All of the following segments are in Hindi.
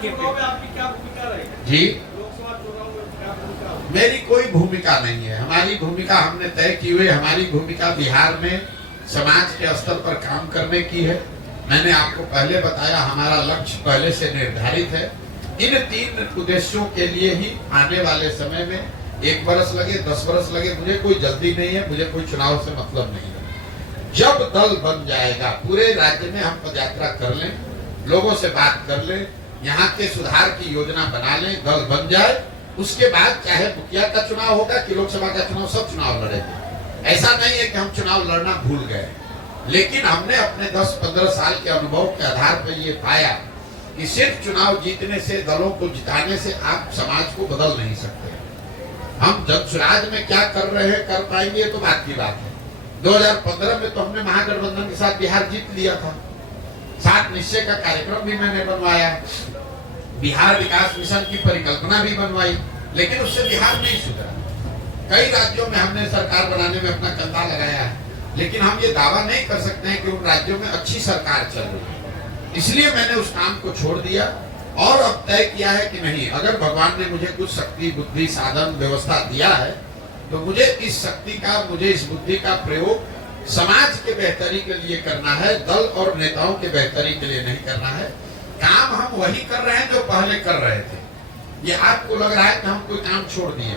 चुनाव में आपकी क्या भूमिका रहेगी? जी, लोकसभा चुनाव में क्या भूमिका होगी? मेरी कोई भूमिका नहीं है। हमारी भूमिका हमने तय की हुई, हमारी भूमिका बिहार में समाज के स्तर पर काम करने की है। मैंने आपको पहले बताया, हमारा लक्ष्य पहले से निर्धारित है। इन 3 उद्देश्यों के लिए ही आने वाले समय में 1 बरस लगे 10 बरस लगे, मुझे कोई जल्दी नहीं है, मुझे कोई चुनाव से मतलब नहीं है। जब दल बन जाएगा, पूरे राज्य में हम पदयात्रा कर लें, लोगों से बात कर लें, यहाँ के सुधार की योजना बना लें, दल बन जाए, उसके बाद चाहे मुखिया का चुनाव होगा कि लोकसभा का चुनाव, सब चुनाव लड़ेंगे। ऐसा नहीं है कि हम चुनाव लड़ना भूल गए, लेकिन हमने अपने 10-15 साल के अनुभव के आधार पर ये पाया कि सिर्फ चुनाव जीतने से, दलों को जिताने से आप समाज को बदल नहीं सकते। हम जनसुराज में क्या कर रहे हैं, कर पाएंगे, तो बात की बात है। 2015 में तो हमने महागठबंधन के साथ बिहार जीत लिया था। 7 निश्चय का कार्यक्रम भी मैंने बनवाया, बिहार विकास मिशन की परिकल्पना भी बनवाई, लेकिन उससे बिहार नहीं सुधरा। कई राज्यों में हमने सरकार बनाने में अपना कंधा लगाया है, लेकिन हम ये दावा नहीं कर सकते हैं कि उन राज्यों में अच्छी सरकार चल रही है। इसलिए मैंने उस काम को छोड़ दिया और अब तय किया है कि नहीं, अगर भगवान ने मुझे कुछ शक्ति, बुद्धि, साधन, व्यवस्था दिया है, तो मुझे इस शक्ति का, मुझे इस बुद्धि का प्रयोग समाज के बेहतरी के लिए करना है, दल और नेताओं के बेहतरी के लिए नहीं करना है। काम हम वही कर रहे हैं जो पहले कर रहे थे। ये आपको लग रहा है कि हम कोई काम छोड़ दिए,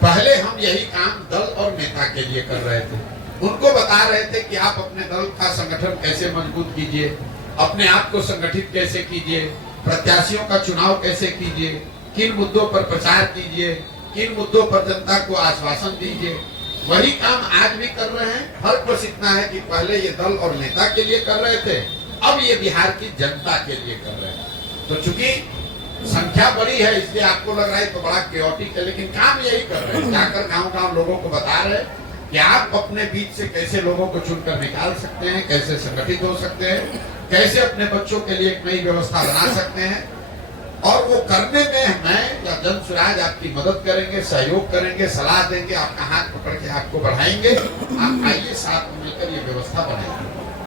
पहले हम यही काम दल और नेता के लिए कर रहे थे। उनको बता रहे थे कि आप अपने दल का संगठन कैसे मजबूत कीजिए, अपने आप को संगठित कैसे कीजिए, प्रत्याशियों का चुनाव कैसे कीजिए, किन मुद्दों पर प्रचार कीजिए, किन मुद्दों पर जनता को आश्वासन दीजिए। वही काम आज भी कर रहे हैं। फर्क बस इतना है कि पहले ये दल और नेता के लिए कर रहे थे, अब ये बिहार की जनता के लिए कर रहे हैं। तो चूंकि संख्या बड़ी है, इसलिए आपको लग रहा है तो बड़ा क्योटिक है, लेकिन काम यही कर रहे हैं। जाकर गांव-गांव लोगों को बता रहे हैं कि आप अपने बीच से कैसे लोगों को चुनकर निकाल सकते हैं, कैसे संगठित हो सकते हैं, कैसे अपने बच्चों के लिए एक नई व्यवस्था बना सकते हैं। और वो करने में मैं या जनसुराज आपकी मदद करेंगे, सहयोग करेंगे, सलाह देंगे, आपका हाथ पकड़ के आपको बढ़ाएंगे। आप आइए, साथ मिलकर ये व्यवस्था बनाएंगे।